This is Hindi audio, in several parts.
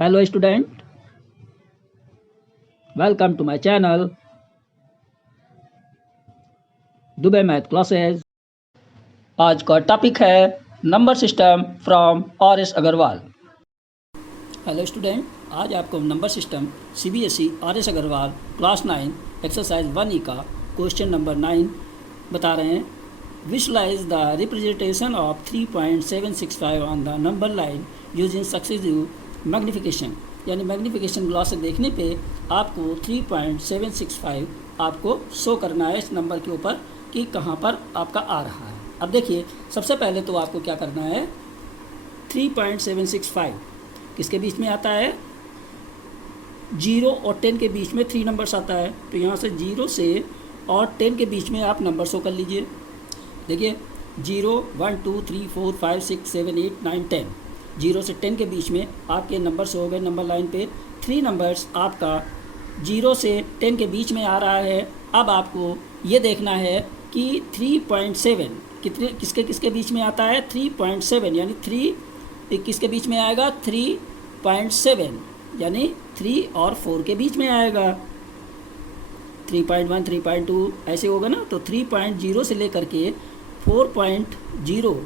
Hello student, welcome to my channel Dubey math classes. आज का टॉपिक है number system from R S. Agarwal. Hello student, आज आपको number system CBSE R S. Agarwal class 9 exercise 1E का क्वेश्चन नंबर 9 बता रहे हैं। Visualise the representation of 3.765 on the number line using successive magnification. यानी मैग्नीफिकेशन ग्लास से देखने पे आपको 3.765 आपको शो करना है इस नंबर के ऊपर कि कहाँ पर आपका आ रहा है। अब देखिए, सबसे पहले तो आपको क्या करना है, 3.765 किसके बीच में आता है, 0 और 10 के बीच में 3 नंबर्स आता है। तो यहाँ से 0 से और 10 के बीच में आप नंबर शो कर लीजिए। देखिए 0, 1, 2, 3, 4, 5, 6, 7, 8, 9, 10। 0 से 10 के बीच में आपके नंबर शो हो गए नंबर लाइन पे। 3 नंबर्स आपका 0 से 10 के बीच में आ रहा है। अब आपको ये देखना है कि 3.7 किसके किसके बीच में आता है, 3.7 यानी 3 किसके बीच में आएगा, 3.7 यानी 3 और 4 के बीच में आएगा। 3.1, 3.2 ऐसे होगा ना। तो 3.0 से लेकर के 4.0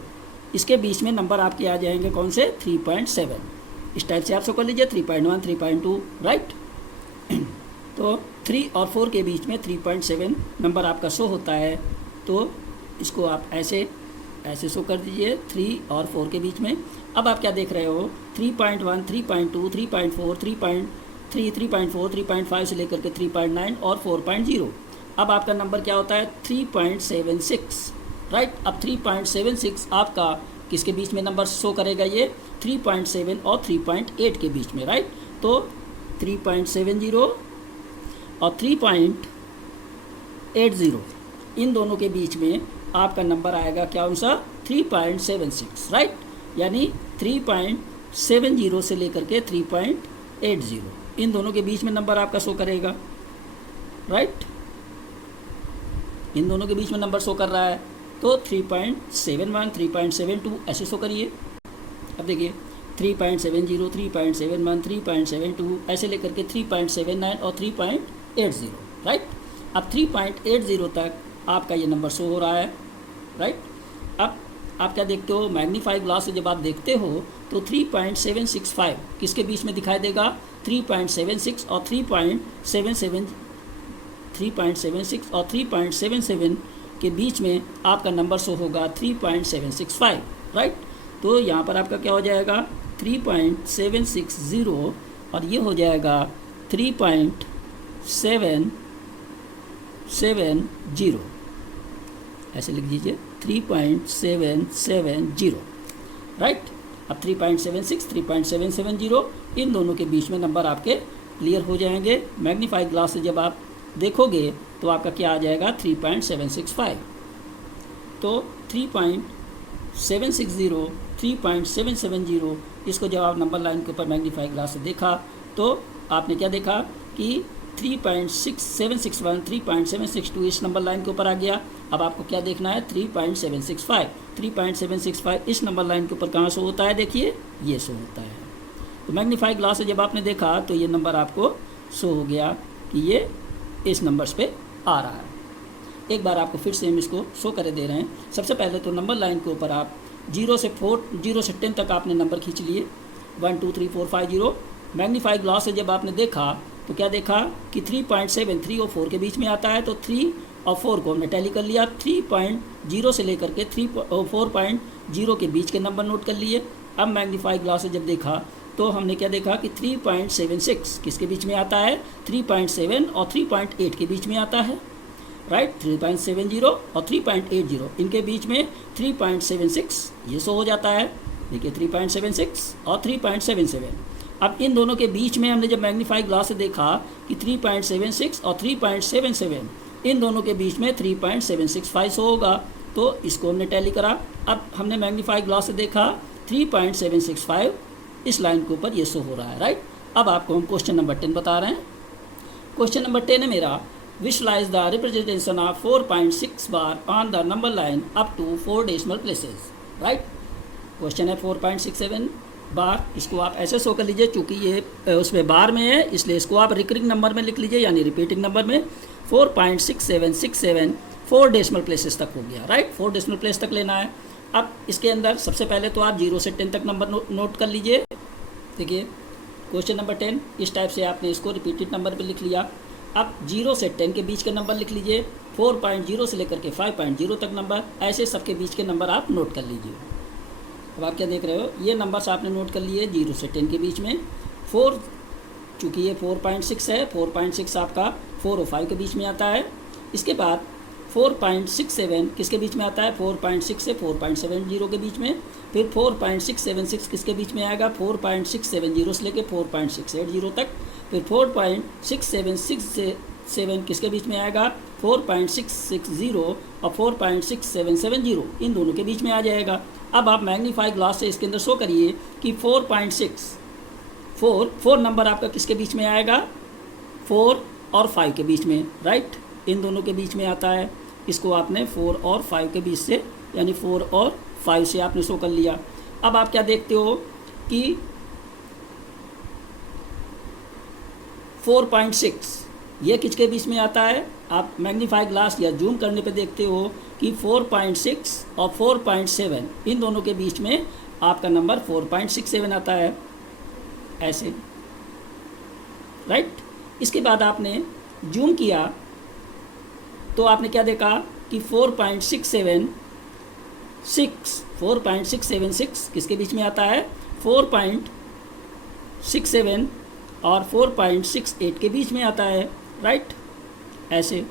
इसके बीच में नंबर आपके आ जाएंगे कौन से, 3.7। इस टाइप से आप शो कर लीजिए 3.1, 3.2, राइट। तो 3 और 4 के बीच में 3.7 नंबर आपका शो होता है। तो इसको आप ऐसे शो कर दीजिए 3 और 4 के बीच में। अब आप क्या देख रहे हो, 3.1, 3.2, 3.4, 3.3, 3.4, 3.5 से लेकर के 3.9 और 4.0। अब आपका नंबर क्या होता है, 3.76, राइट। अब 3.76 आपका किसके बीच में नंबर शो करेगा, ये 3.7 और 3.8 के बीच में, राइट। तो 3.70 और 3.80 इन दोनों के बीच में आपका नंबर आएगा क्या, उनसा 3.76, राइट। यानी 3.70 से लेकर के 3.80 इन दोनों के बीच में नंबर आपका शो करेगा, राइट। इन दोनों के बीच में नंबर शो कर रहा है। तो 3.71, 3.72 ऐसे शो करिए। अब देखिए 3.70, 3.71, 3.72 ऐसे लेकर के 3.79 और 3.80, राइट। अब 3.80 तक आपका ये नंबर शो हो रहा है, राइट। अब आप क्या देखते हो, मैग्नीफाई ग्लास से जब आप देखते हो तो 3.765 किसके बीच में दिखाई देगा, 3.76 और 3.77 और 3.77 के बीच में आपका नंबर शो होगा 3.765, राइट। तो यहाँ पर आपका क्या हो जाएगा, 3.760 और ये हो जाएगा 3.770 ऐसे लिख दीजिए 3.770, राइट। अब 3.76, 3.770 इन दोनों के बीच में नंबर आपके क्लियर हो जाएंगे। मैग्नीफाई ग्लास से जब आप देखोगे तो आपका क्या आ जाएगा, 3.765। तो 3.760, 3.770 इसको जब आप नंबर लाइन के ऊपर मैग्नीफाई ग्लास से देखा तो आपने क्या देखा कि 3.761, 3.762 इस नंबर लाइन के ऊपर आ गया। अब आपको क्या देखना है, 3.765। 3.765 इस नंबर लाइन के ऊपर कहाँ शो होता है, देखिए ये शो होता है। तो मैग्नीफाई ग्लास से जब आपने देखा तो ये नंबर आपको शो हो गया कि ये इस नंबर्स पे आ रहा है। एक बार आपको फिर से हम इसको शो कर दे रहे हैं। सबसे पहले तो नंबर लाइन के ऊपर आप 0 से 10 तक आपने नंबर खींच लिए, 1, 2, 3, 4, 5, 0। मैग्नीफाई ग्लास से जब आपने देखा तो क्या देखा कि 3.7 3 और 4 के बीच में आता है। तो 3 और 4 को हमने टैली कर लिया। 3.0 से लेकर के 4.0 के बीच के नंबर नोट कर लिए। अब मैग्नीफाई ग्लास से जब देखा तो हमने क्या देखा कि 3.76 किसके बीच में आता है, 3.7 और 3.8 के बीच में आता है, राइट। 3.70 और 3.80 इनके बीच में 3.76 ये शो हो जाता है। देखिए 3.76 और 3.77। अब इन दोनों के बीच में हमने जब मैग्नीफाई ग्लास से देखा कि 3.76 और 3.77 इन दोनों के बीच में 3.765 शो होगा। तो इसको हमने टैली करा। अब हमने मैग्नीफाई ग्लास से देखा 3.765 इस लाइन के ऊपर ये शो हो रहा है, राइट। अब आपको हम क्वेश्चन नंबर 10 बता रहे हैं। क्वेश्चन नंबर 10 है मेरा, visualise the representation of 4.6 bar on the number line up to 4 decimal places, right. Question है 4.67 बार, इसको आप ऐसे शो कर लीजिए, चूँकि ये उसमें बार में है इसलिए इसको आप रिकरिंग नंबर में लिख लीजिए, यानी रिपीटिंग नंबर में 4.6767 4 डेसिमल प्लेसेस तक हो गया, राइट। 4 डेसिमल प्लेस तक लेना है। अब इसके अंदर सबसे पहले तो आप 0 से 10 तक नंबर नोट कर लीजिए। देखिए क्वेश्चन नंबर 10 इस टाइप से आपने इसको रिपीटेड नंबर पे लिख लिया। अब 0 से 10 के बीच के नंबर लिख लीजिए, 4.0 से लेकर के 5.0 तक नंबर, ऐसे सबके बीच के नंबर आप नोट कर लीजिए। अब आप क्या देख रहे हो, ये नंबर्स आपने नोट कर लिए 0 से 10 के बीच में। 4 चूँकि ये 4.6 है, 4.6 आपका 4 और 5 के बीच में आता है। इसके बाद 4.67 किसके बीच में आता है, 4.6 से 4.70 के बीच में। फिर 4.676 किसके बीच में आएगा, 4.670 से लेकर 4.680 तक। फिर 4.6767 किसके बीच में आएगा, 4.660 और 4.6770 इन दोनों के बीच में आ जाएगा। अब आप मैग्नीफाई ग्लास से इसके अंदर शो करिए कि 4 नंबर आपका किसके बीच में आएगा, 4 और 5 के बीच में, राइट, इन दोनों के बीच में आता है। इसको आपने 4 और 5 के बीच से, यानी 4 और 5 से आपने शो कर लिया। अब आप क्या देखते हो कि 4.6 ये किसके बीच में आता है, आप मैग्नीफाई ग्लास या जूम करने पे देखते हो कि 4.6 और 4.7 इन दोनों के बीच में आपका नंबर 4.67 आता है, ऐसे, राइट। इसके बाद आपने जूम किया तो आपने क्या देखा कि 4.676 किसके बीच में आता है, 4.67 और 4.68 के बीच में आता है, राइट, ऐसे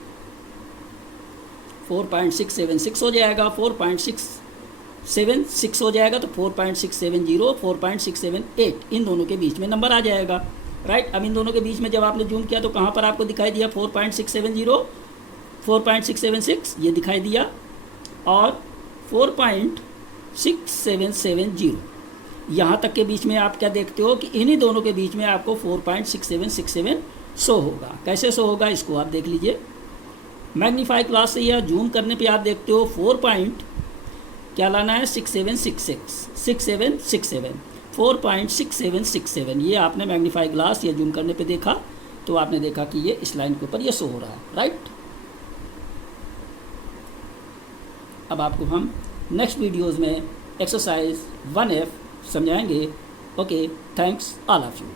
4.676 हो जाएगा, 4.676 हो जाएगा तो 4.670 4.678 इन दोनों के बीच में नंबर आ जाएगा, राइट। अब इन दोनों के बीच में जब आपने जूम किया तो कहाँ पर आपको दिखाई दिया, 4.670 4.676 ये दिखाई दिया और 4.6770 यहाँ तक के बीच में आप क्या देखते हो कि इन्हीं दोनों के बीच में आपको 4.6767 शो होगा। कैसे शो होगा इसको आप देख लीजिए। मैग्नीफाई ग्लास से या जूम करने पे आप देखते हो 4 पॉइंट क्या लाना है, 6767 4.6767 ये आपने मैग्नीफाई ग्लास या जूम करने पे देखा तो आपने देखा कि ये इस लाइन के ऊपर ये शो हो रहा है, राइट। अब आपको हम नेक्स्ट वीडियोज़ में एक्सरसाइज 1F समझाएंगे। Okay, thanks all of you.